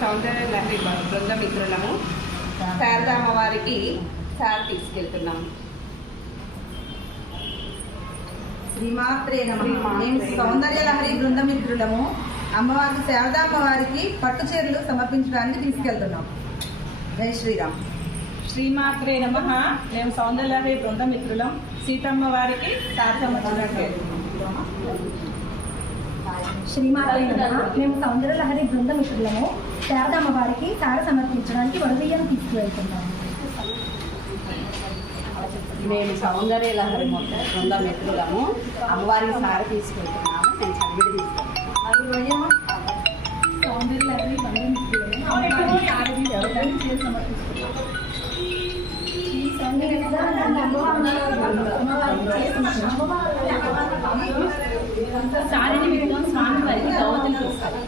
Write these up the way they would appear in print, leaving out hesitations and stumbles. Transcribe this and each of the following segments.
సౌందర్య లహరి బృంద మిత్రులము శారదా అమ్మవారికి సార్ తీసుకెళ్తున్నాము. శ్రీమాత్రే నమః. మేము సౌందర్య లహరి బృంద మిత్రులము అమ్మవారికి శారదా అమ్మవారికి పట్టు చీరలు సమర్పించడానికి తీసుకెళ్తున్నాం. జై శ్రీరామ్. శ్రీమాత్రే నమః. మేము సౌందర్య లహరి బృంద మిత్రులం సీతమ్మ వారికి సార్ సమర్పించడానికి. శ్రీమాత్రే నమః. మేము సౌందర్య లహరి బృంద మిత్రులము శారదా అమ్మవారికి సార సమర్పించడానికి వడబియ్యం తీసుకువెళ్తున్నాము. మేము సౌందర్య లహరి బృంద మిత్రులము అమ్మవారికి సార తీసుకెళ్తున్నాము. నేను చదివిడి తీసుకెళ్తాను. సౌందర్య లహరి బృంద మిత్రులము అమ్మవారికి సార తీసుకెళ్తానికి సమర్పిస్తున్నాము. సారిని విధం స్వామి వారికి దోవతలు చేస్తారు.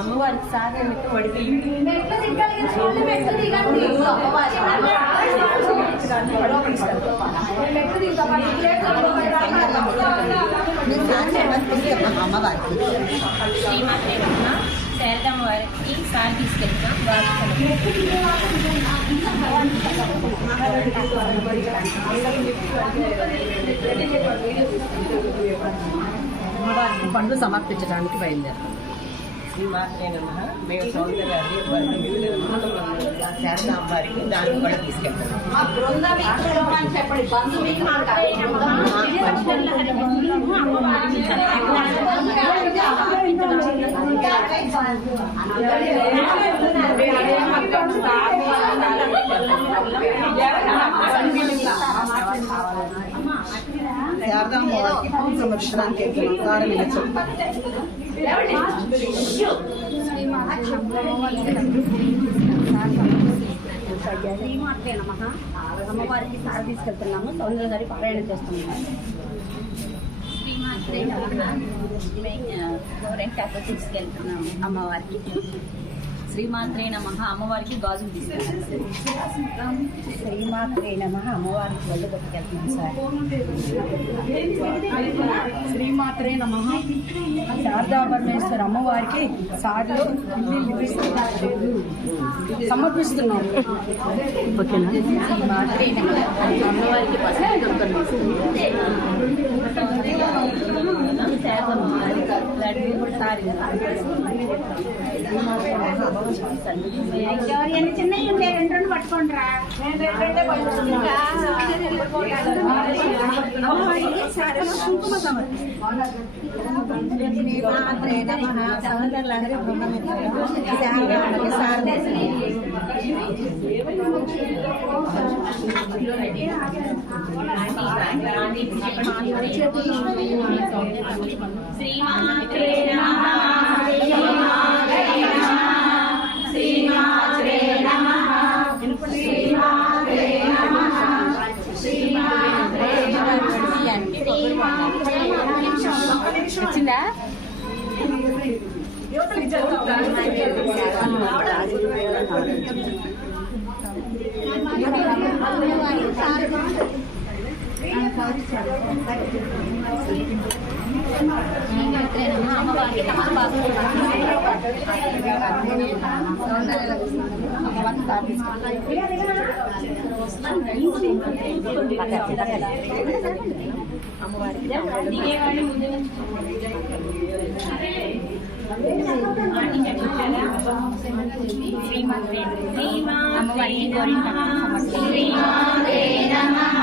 అమ్మవారికి సారి పెట్టి వడికి శారదమ్మ వారికి సార్ తీసుకెళ్తాం. అమ్మవారికి పండ్లు సమర్పించడానికి బయలుదేరాం. శ్రీమాత్రే నమః. మేము సౌందర్య లహరి బృంద మిత్రులము శారదా అమ్మవారికి దాన్ని కూడా తీసుకెళ్తాము. శారదా అమ్మవారికి పూజ సమర్పించడానికి శ్రీమాత్రే నమః. అమ్మవారికి సార తీసుకెళ్తున్నాము. సౌందర్య గారి పారాయణ చేస్తున్నాము. శ్రీమాత్రే నమః. గోరెంటాకు తీసుకెళ్తున్నాము అమ్మవారికి. శ్రీమాత్రే నమః. అమ్మవారికి గాజులు తీసుకెళ్తున్నాము. శ్రీమాత్రే నమః. అమ్మవారికి ఒళ్ళు పట్టుకెళ్తున్నాం సార్. శ్రీమాత్రే నమః. శారదా పరమేశ్వర అమ్మవారికి సార్లు సమర్పిస్తున్నాము. శ్రీమాత్రే నమః. అమ్మవారికి పసుపు చిన్నవి ఉండే రెండు పట్టుకోండిరా. కుంకుమ శ్రీమాత్రే నమః. సౌందర్య లహరి బృంద మిత్రులము శారదాకి సార శ్రీమాత్రే నమః. శ్రీమాత్రే నమః. శ్రీమాత్రే నమః. శ్రీమాత్రే వచ్చిందా? అమ్మవారికి తమలపాకు శ్రీమాత్రే అమ్మవారికి గోరింటాకు సమర్పించాము.